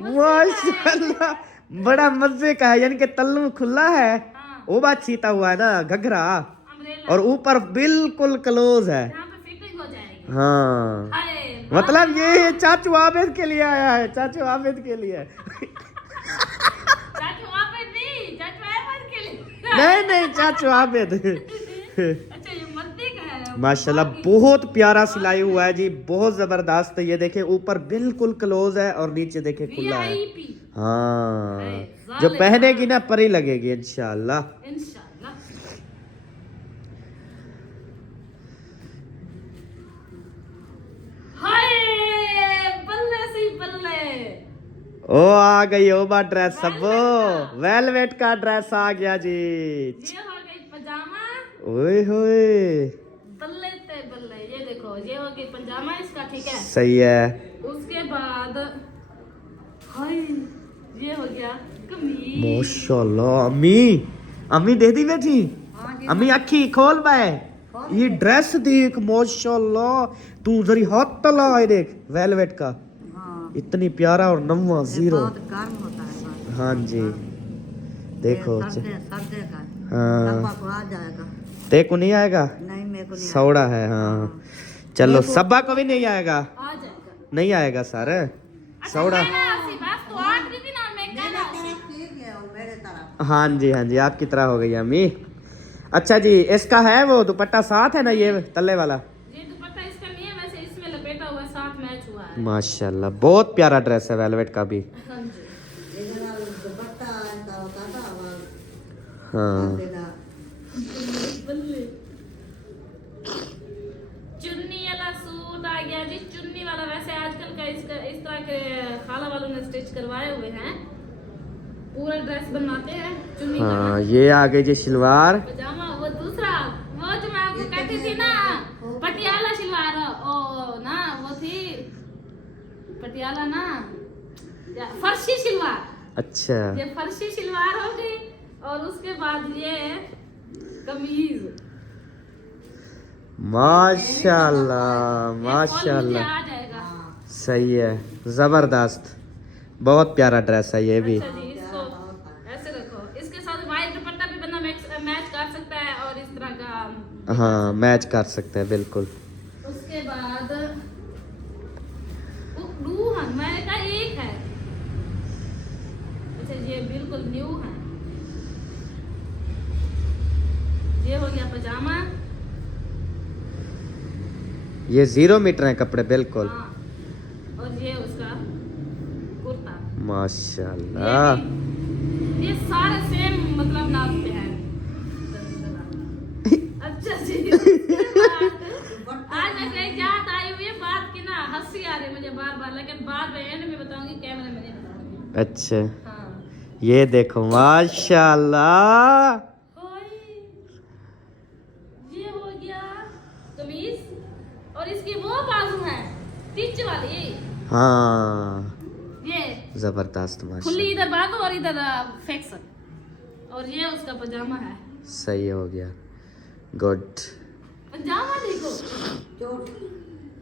माशाल्लाह, बड़ा मजे का है, यानी कि तल्लू खुला है, हाँ, वो बात सीता हुआ है ना, घघरा, अम्ब्रेला और ऊपर बिल्कुल क्लोज है। यहाँ पे फिटिंग हो जाएगी। हाँ, हाय, मतलब ये चाचू आबिद के लिए आया है, चाचू आबिद के लिए। चाचू आबिद नहीं, चाचू अहमद के लिए। नहीं, चाचू आबिद। अच्छा, ये मद्दी का है। माशाल्लाह, बहुत प्यारा सिलाई हुआ है जी, बहुत जबरदस्त है। ये देखे, ऊपर बिल्कुल क्लोज है और नीचे देखे खुला है। VIP, हाँ, जो पहनेगी ना परी लगेगी इंशाल्लाह। इंशाल्लाह। हाय, बल्ले सी बल्ले। ओ आ गई ओ बा ड्रेस, सब वेलवेट का ड्रेस आ गया जी। ये हो गई पजामा, ओए होए, बल्ले ते बल्ले। ये देखो, ये हो गई पजामा इसका, ठीक है। सही है। उसके बाद हाय, ये हो गया कमीज। माशाल्लाह, अम्मी अम्मी दे दी बैठी। अम्मी अखी खोल बाय, ये ड्रेस देख, माशाल्लाह। तू जरी हाथ तला है, देख, वेलवेट का, इतनी प्यारा और नवा जीरो। बहुत गर्म होता है बहुत। हाँ जी, देखो। सर्दे का हाँ, सबा को आ जाएगा। तेको नहीं आएगा, नहीं, मेरे को नहीं सौड़ा है। हाँ, चलो, सब्बा को भी नहीं आएगा। आ जाएगा। नहीं आएगा सर, सौड़ा। अच्छा, मैं ऐसी बात तो आखिरी दिन और मैं कहना आएगा। ठीक है, वो मेरे तरफ। हाँ जी, हाँ जी, आपकी तरह हो गई अम्मी। अच्छा जी, इसका है वो दुपट्टा साथ है ना, ये तल्ले वाला? ये दुपट्टा इसका नहीं है, वैसे इसमें लपेटा हुआ साथ मैच हुआ है। माशाल्लाह, बहुत प्यारा ड्रेस है वेलवेट का भी। हाँ जी, ये जरा दुपट्टा ऐसा होता था, वो हाँ, देना। बल्ले। चुन्नी वाला सूट आ गया जी, चुन्नी वाला। वैसे आजकल का इसका इस तरह के खाला वालों ने स्टिच करवाए हुए हैं, पूरा ड्रेस बनवाते हैं चुन्नी का। हाँ, ये आ गई जी शलवार। पजामा, वो दूसरा, वो जो मैं आपको कहती थी ना, पटियाला शलवार, ओ ना, वो थी पटियाला ना, फर्शी शलवार। अच्छा, ये फर्शी शलवार हो गई, और उसके बाद ये कमीज। माशाल्लाह, मुझे माशाल्लाह, आ जाएगा। सही है, जबरदस्त, बहुत प्यारा ड्रेस है ये भी। अच्छा जी, इसको ऐसे रखो, इसके साथ वाइट दुपट्टा भी बंदा मैच कर सकता है, और इस तरह का। हाँ, मैच कर सकते हैं बिल्कुल। उसके बाद हाँ, मैंने कहा एक है। अच्छा, ये बिल्कुल न्यू है। ये हो गया पजामा। ये 0 मीटर है कपड़े बिल्कुल। हाँ, और ये उसका कुर्ता। माशाल्लाह, ये सारे सेम मतलब नाप पे हैं। अच्छा जी, उसके बाद आज मैं कहीं याद आई हुई बात की ना, हंसी आ रही है मुझे बार बार, लेकिन बाद में एंड में बताऊंगी, कैमरे में नहीं बताऊंगी। अच्छा हाँ ये देखो माशाल्लाह। ओए, ये हो गया कमीज, और इसकी वो बाजू है टिच वाली, हाँ ये जबरदस्त खुली माशाल्लाह। इधर बाजू और इधर फिक्स, और ये उसका पजामा है। सही हो गया, गुड। पजामा देखो, चोट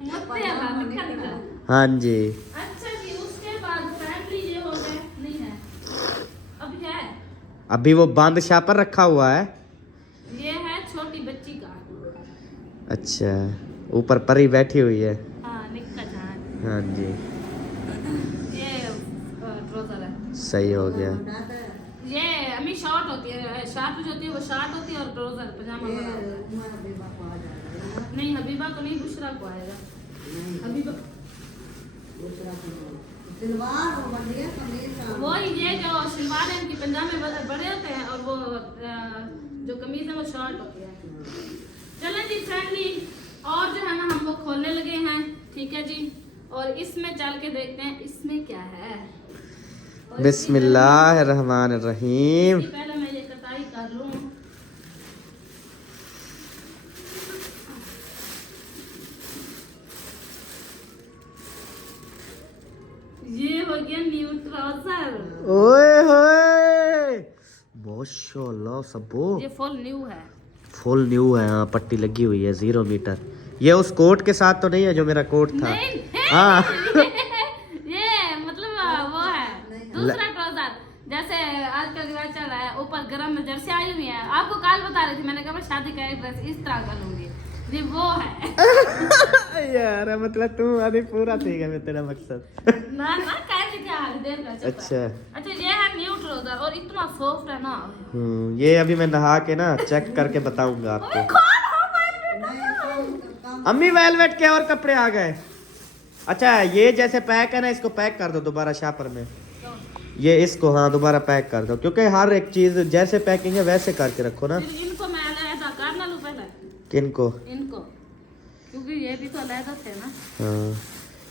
मत दे यार, लिखा लिखा। हाँ जी अच्छा जी, उसके बाद पैंट ये हो गए, नहीं है अब क्या है, अभी वो बांध शापर रखा हुआ है। ये है छोटी बच्ची का। अच्छा ऊपर परी बैठी हुई है। हाँ निक्का जान, हाँ जी ये ट्राउजर है। सही हो गया। डाटा ये अम्मी शॉर्ट होती है, शार्ट जो होती है वो शार्ट होती है, और ट्राउजर पजामा ये वाला होता है। तुम्हारा बेबा को आ जाएगा नहीं हबीबा को नहीं, बुशरा को आएगा। नहीं हबीबा दूसरा सिलवार वो बढ़िया कमीज का वो ये जो सलवार है इनकी पजामे बड़े होते हैं, और वो जो कमीज है वो शॉर्ट होती है। चलें जी फ्रेंडली, और जो है ना हम वो खोलने लगे हैं, ठीक है जी, और इसमें चल के देखते हैं इसमें क्या है। और बिस्मिल्लाहिर्रहमानिर्रहीम। इससे पहले मैं ये कटाई कर लूं। ये हो गया न्यू ट्राउजर, ओए होए माशाल्लाह सबो ये फुल न्यू है। फुल न्यू है। हाँ पट्टी लगी हुई है 0 मीटर। ये उस कोट के साथ तो नहीं है जो मेरा कोट था? नहीं हाँ ये मतलब वो है दूसरा ट्राउजर, जैसे आजकल रिवाज चल रहा है, ऊपर गरम में जर्सी आई हुई है। आपको कल बता रही थी, मैंने कहा मैं शादी का एक ड्रेस इस तरह का लूंगी, ये वो है। यार मतलब तू अभी पूरा ठीक है मैं तेरा मकसद। ना ना कैसे क्या हाल देर का चुप है। अच्छा ये है न्यू ट्राउजर, और इतना सॉफ्ट है ना। ये अभी मैं नहा के ना चेक करके बताऊंगा आपको। कौन हो भाई? अम्मी वेलवेट के और कपड़े आ गए। अच्छा ये जैसे पैक है ना, इसको पैक कर दो दोबारा शापर में। ये इसको हाँ दोबारा पैक कर दो, क्योंकि हर एक चीज जैसे पैकिंग है वैसे करके रखो ना। फिर इनको मैं अलहदा करना लूं पहले, किनको? इनको, क्योंकि ये भी तो अलहदा थे ना। हाँ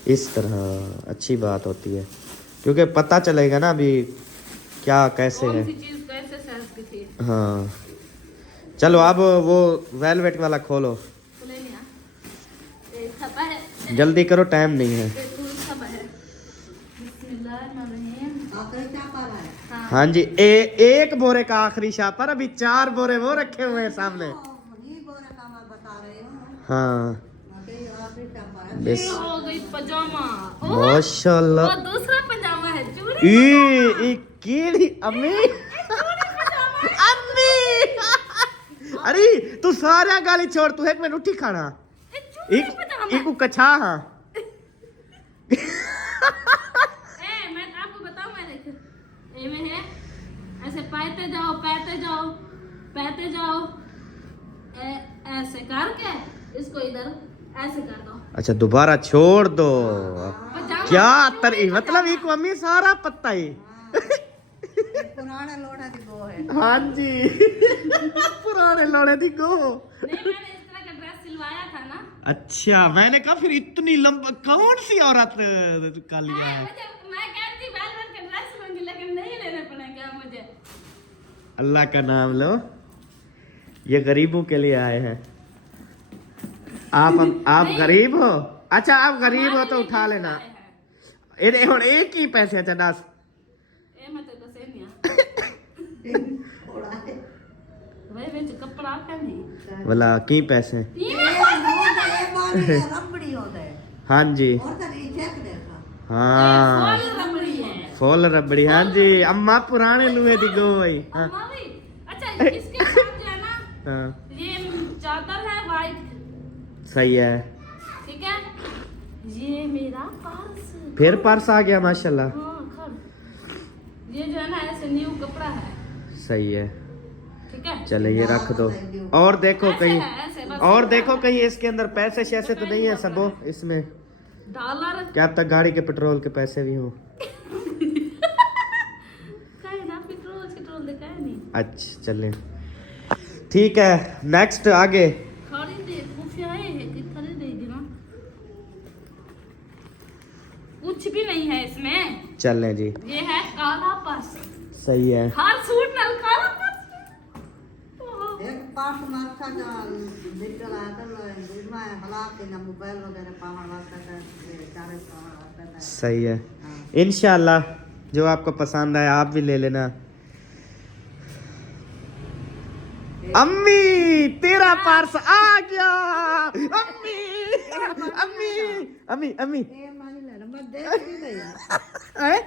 इस तरह अच्छी बात होती है, क्योंकि पता चलेगा ना अभी क्या कैसे कौन है। सी चीज कैसे साइज की थी। हाँ चलो अब वो वेलवेट वाला खोलो, खुले नहीं आ, एक थप्पा है, जल्दी करो टाइम नहीं है। एक फूल थप्पा है। बिस्मिल्लाहिर्रहमानिर्रहीम। आखिरी क्या पा रहा है हाँ हाँ जी एक बोरे का आखिरी शापर, अभी 4 बोरे वो रखे हुए हैं सामने। वही बोरा का मैं बता रही हूँ। हाँ आखिरी आखिरी क्या पा रहा है बिस ये हो गई पजामा। ओह, माशाल्लाह। वो दूसरा पजामा है, चूड़ी ई कीड़ी अम्मी अम्मी अरे तू सारा गाली छोड़, तू एक मिनट उठी खाना। चूड़ी पजामा। इको कछा हाँ मैं आपको बताऊं, मैं देख ये में है ऐसे पाते जाओ पाते जाओ पाते जाओ, ऐसे करके इसको इधर ऐसे कर दो। अच्छा दोबारा छोड़ दो। पजामा क्या चूड़ी तरी पजामा। मतलब इको अम्मी सारा पत्ता ही। एक पुराना लोटा की गो है हाँ जी पुराने लोड़े दी गो। नहीं मैंने इस तरह का ड्रेस सिलवाया था ना। अच्छा मैंने कहा फिर इतनी लंबा कौन सी औरत का लिया है? मैं कहती वेलवेट का ड्रेस लूंगी, लेकिन नहीं लेने पड़ेगा मुझे। अल्लाह का नाम लो, ये गरीबों के लिए आए हैं। आप नहीं। गरीब हो? अच्छा आप गरीब हो तो हमारे उठा लिए लेना। आए हैं। ये हुन एक ही पैसे अच्छा दस ए मैं तो दसे नहीं आ थोड़ा है भाई ਵਿੱਚ कपड़ा का नहीं भला की पैसे? ये बार रबड़ी होता है हाँ जी और तो ये चेक देखा हाँ फुल रबड़ी है। फुल रबड़ी। हाँ जी अम्मा पुराने लुए दी गो भाई। हाँ अम्मा भी अच्छा इसके साथ जो है ना, हाँ ये चादर है वाइट, सही है। ठीक है, ये मेरा पर्स। फिर पर्स आ गया माशाल्लाह। हाँ खड़, ये जो है ना ऐसे न्यू कपड़ा है, सही है ठीक है। चले ये रख दो। और देखो ऐसे कहीं है, ऐसे बस और ऐसे देखो है। कहीं इसके अंदर पैसे शैसे तो नहीं है सबो इसमें? डॉलर क्या अब तक गाड़ी के पेट्रोल के पैसे भी हों? काहे ना पेट्रोल दिखा है नहीं। अच्छा चले ठीक है नेक्स्ट आगे। खरीदे खुफिया है कि खरीदे ना। चलें जी। ये है काला पर्स। सही है। हर सूट नाल काला पर्स। एक पास मार्का का डिजिटल आया था जिसमें हालात के ना मोबाइल वगैरह पावन वास्ता का चारे पावन वास्ता का। सही है। हाँ। इंशाल्लाह जो आपको पसंद आए आप भी ले लेना। अम्मी तेरा पार्स आ गया। अम्मी अम्मी अम्मी अम्मी ये मानी ले मैं देख भी नहीं हैं? भाई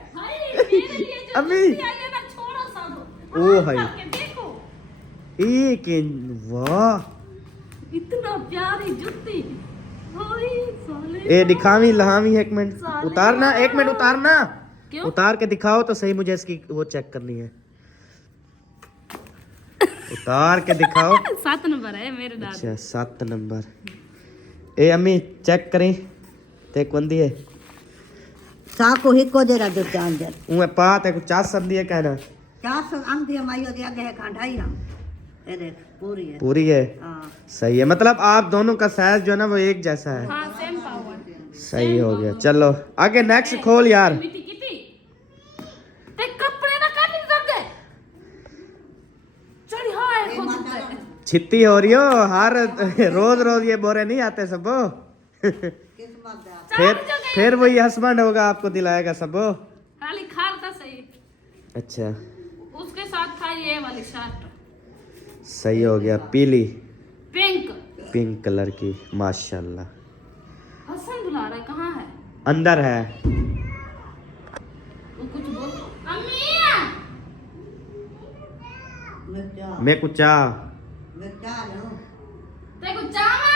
मेरे लिए जो अम्मी। जुत्ती आई है ना छोड़ो सब। ओ हाथ भाई। करके देखो एक वाह। इतना प्यारी जुत्ती। ओए साले। ए दिखावी लहावी एक मिनट साले उतारना, एक मिनट उतारना। क्यों? उतार के दिखाओ तो सही, मुझे इसकी वो चेक करनी है। उतार के दिखाओ। 7 नंबर है मेरे दादा। अच्छा 7 नंबर। ए अम्मी चेक करें ते कोंदी है साको हिको जरा जो चांजर उहे पात है कुछ चास संदी है कहना 400 आंधी माइयो दे आगे है कांढाई हम ये देख पूरी है। पूरी है। हां सही है, मतलब आप दोनों का साइज जो है ना वो एक जैसा है। हाँ सेम पावर। सही हो गया। चलो आगे नेक्स्ट खोल यार। मिट्टी किटी ते कपड़े ना काट दे चल हाय ये माता छित्ती हो रही हो हर रोज रोज ये बोरे नहीं आते सबो। किस्मत दा फिर वही हस्बैंड होगा आपको दिलाएगा सबो। खाली खाता सही। अच्छा उसके साथ था ये वाली शर्ट सही हो गया। पीली पिंक। पिंक कलर की माशाल्लाह। हसन बुला रहा है कहाँ है? अंदर है। वो कुछ बोल अम्मी मैं मैं कुछ लो तेरे को चावा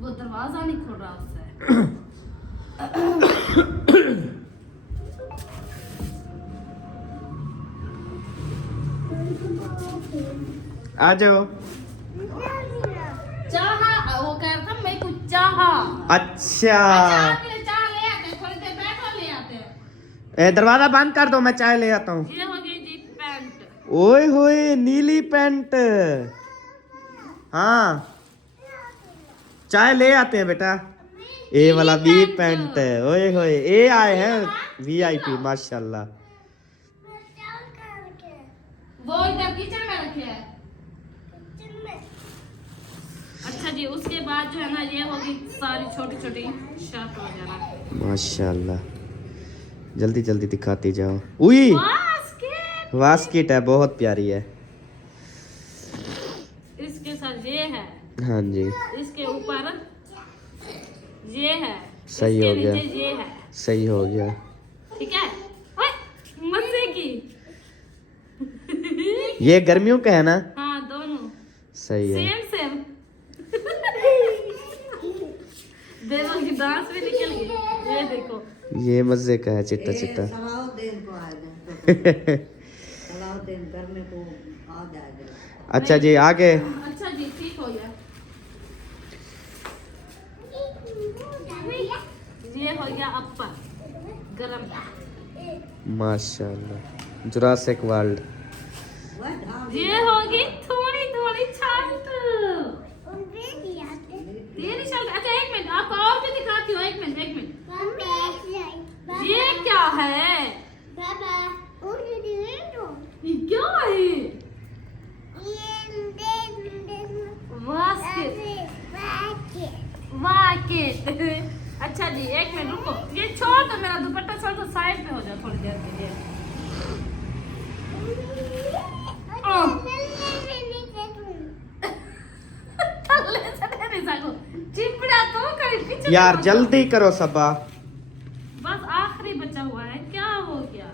वो दरवाजा नहीं खोल रहा उससे। आ जाओ। चाहा वो कह रहा था मैं कुछ चाहा। अच्छा आपके लिए चाह ले आते हैं, थोड़ी देर बैठो ले आते हैं। दरवाजा बंद कर दो मैं चाय ले आता हूँ। ये हो गई जी पैंट। ओए होए नीली पैंट। हाँ चाय ले आते हैं बेटा। ए वाला बी पैंट। ओए होए ए आए हैं वीआईपी माशाल्लाह। वो इधर किचन में रखे हैं। अच्छा जी उसके बाद जो है ना ये होगी सारी छोटी छोटी शर्ट वगैरह। माशाल्लाह जल्दी जल्दी दिखाती जाओ। उई बास्केट। बास्केट है बहुत प्यारी है। इसके साथ ये है। हाँ जी इसके ऊपर ये है। सही इसके हो गया। नीचे ये है। सही हो गया। ठीक है ओए, मजे की। ये गर्मियों का है ना? हाँ दोनों सही है। Same same. देखो की डांस भी निकल गई। ये देखो ये मजे का है चिट्टा चिट्टा। सलाओ दिन को आ जाए सलाओ दिन घर में को आ जाएगा। अच्छा जी आगे। अच्छा जी ठीक हो गया। ये हो गया अप्पर गरम। माशाल्लाह जुरासिक वर्ल्ड। वह धाम ये होगी थोड़ी थोड़ी छाट। तेरी शर्ट। अच्छा एक मिनट आपको और भी दिखाती हूँ। एक मिनट एक मिनट। ये क्या है? ये क्या है? वाकेट। अच्छा जी एक मिनट रुको। ये छोड़ दो मेरा दुपट्टा छोड़ दो साइड पे हो जाओ थोड़ी देर के लिए। थल्ले से नहीं सकूं। चिपड़ा तो कहीं पीछे यार हो जाओ। जल्दी करो सबा। बस आखिरी बचा हुआ है। क्या हो गया?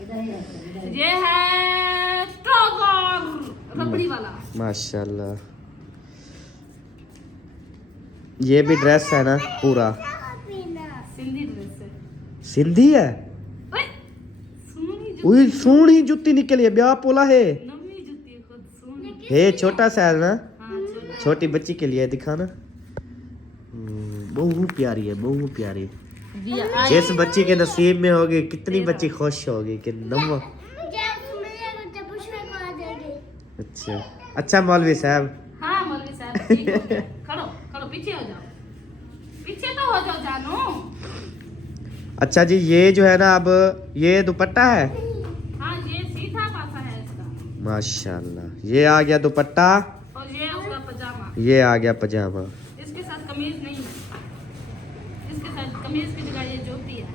इधर ही रहते हैं, इधर ही। ये है ट्राउजर रबड़ी वाला। माशाल्लाह ये भी ड्रेस है ना पूरा सिंधी ड्रेस है। सिंधी है। ओए, सोनी जो उई सोनी जुत्ती निकली है ब्याह पोला है। नवी जुत्ती है, खुद सोनी। हे छोटा सा है ना हाँ चलो। छोटी बच्ची के लिए दिखाना। बहुत प्यारी है बहुत प्यारी। जिस बच्ची के नसीब में होगी कितनी बच्ची खुश होगी कि नम्मा। अच्छा अच्छा मौलवी साहब हाँ मौलवी साहब ठीक हो गया। खड़ो खड़ो, पीछे हो जाओ, पीछे तो हो जाओ जानू। अच्छा जी, ये जो है ना, अब ये दुपट्टा है। हाँ ये सीधा पासा है इसका, माशाल्लाह, ये आ गया दुपट्टा, और ये उसका पजामा। ये आ गया पजामा। इसके साथ कमीज नहीं है, इसके साथ कमीज की जगह ये जूती है।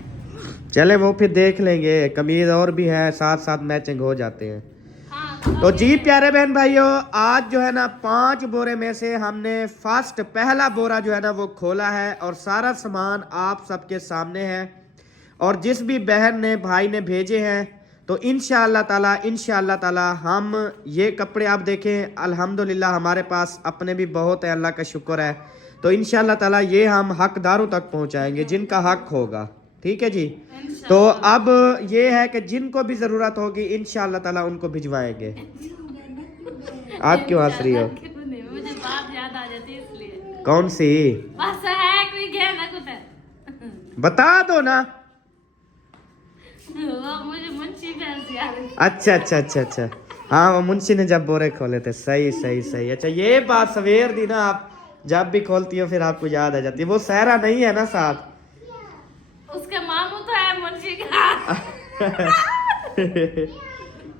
चले वो फिर देख लेंगे, कमीज और भी है, साथ साथ मैचिंग हो जाते हैं। हाँ तो जी प्यारे बहन भाइयों, आज जो है ना 5 बोरे में से हमने फर्स्ट पहला बोरा जो है ना वो खोला है, और सारा सामान आप सबके सामने है। और जिस भी बहन ने भाई ने भेजे हैं, तो इंशाअल्लाह ताला हम ये कपड़े आप देखें, अल्हम्दुलिल्लाह हमारे पास अपने भी बहुत है, अल्लाह का शुक्र है। तो इंशाअल्लाह ताला ये हम हकदारों तक पहुंचाएंगे जिनका हक होगा, ठीक है जी। तो अब ये है कि जिनको भी जरूरत होगी इंशाअल्लाह ताला उनको भिजवाएंगे। आप क्यों हंस रही हो? मुझे बात याद आ जाती है इसलिए। कौन सी? बस है कोई गया ना कुछ है। बता दो ना। वो मुझे मुंशी बहन से याद है। अच्छा। हाँ, वो मुंशी ने जब बोरे खोले थे। सही। अच्छा, ये बात सवेर दी ना, आप जब भी खोलती हो फिर आपको याद आ जाती है। वो सहरा नहीं है ना साथ? उसके मामू तो है मुंशी का।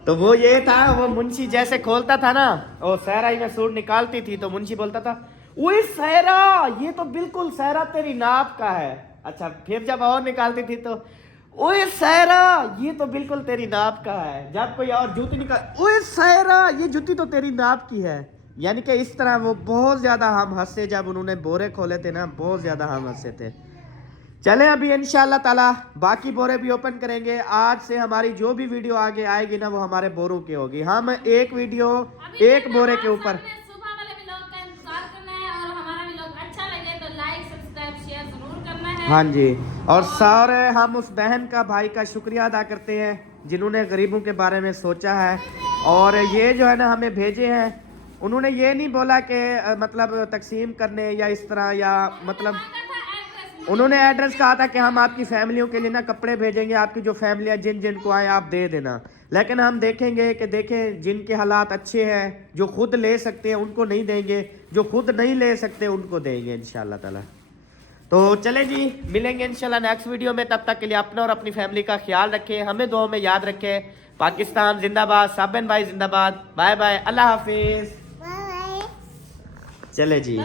तो वो ये था, वो मुंशी जैसे खोलता था ना, वो सहरा ही में सूट निकालती थी, तो मुंशी बोलता था, ओए सहरा, ये तो बिल्कुल सहरा तेरी नाप का है। अच्छा, फिर जब और निकालती थी तो, ओए सहरा, ये तो बिल्कुल तेरी नाप का है। जब कोई और जूती निकाल, ओए सहरा, ये जूती तो तेरी नाप की है। यानी कि इस तरह वो बहुत ज्यादा हम हंसे, जब उन्होंने बोरे खोले थे ना, बहुत ज्यादा हम हंसे थे। चले अभी इंशाल्लाह ताला बाकी बोरे भी ओपन करेंगे। आज से हमारी जो भी वीडियो आगे आएगी ना, वो हमारे बोरों की होगी। हम एक वीडियो एक बोरे के ऊपर। सुबह वाले व्लॉग का इंतजार करना है, और हमारा व्लॉग अच्छा लगे तो लाइक सब्सक्राइब शेयर जरूर करना है। हाँ जी, और सारे हम उस बहन का, भाई का शुक्रिया अदा करते हैं जिन्होंने गरीबों के बारे में सोचा है, और ये जो है ना हमें भेजे हैं। उन्होंने ये नहीं बोला कि मतलब तकसीम करने या इस तरह, या मतलब उन्होंने एड्रेस कहा था कि हम आपकी फैमिलियों के लिए ना कपड़े भेजेंगे, आपकी जो फैमिलियाँ जिनको आए आप दे देना। लेकिन हम देखेंगे कि देखें जिनके हालात अच्छे हैं, जो खुद ले सकते हैं उनको नहीं देंगे, जो खुद नहीं ले सकते उनको देंगे इंशाल्लाह ताला। तो चले जी, मिलेंगे इंशाल्लाह नेक्स्ट वीडियो में। तब तक के लिए अपना और अपनी फैमिली का ख्याल रखें, हमें दुआ में याद रखें। पाकिस्तान जिंदाबाद, साबिन भाई जिंदाबाद। बाय बाय, अल्लाह हाफिज। चले जी।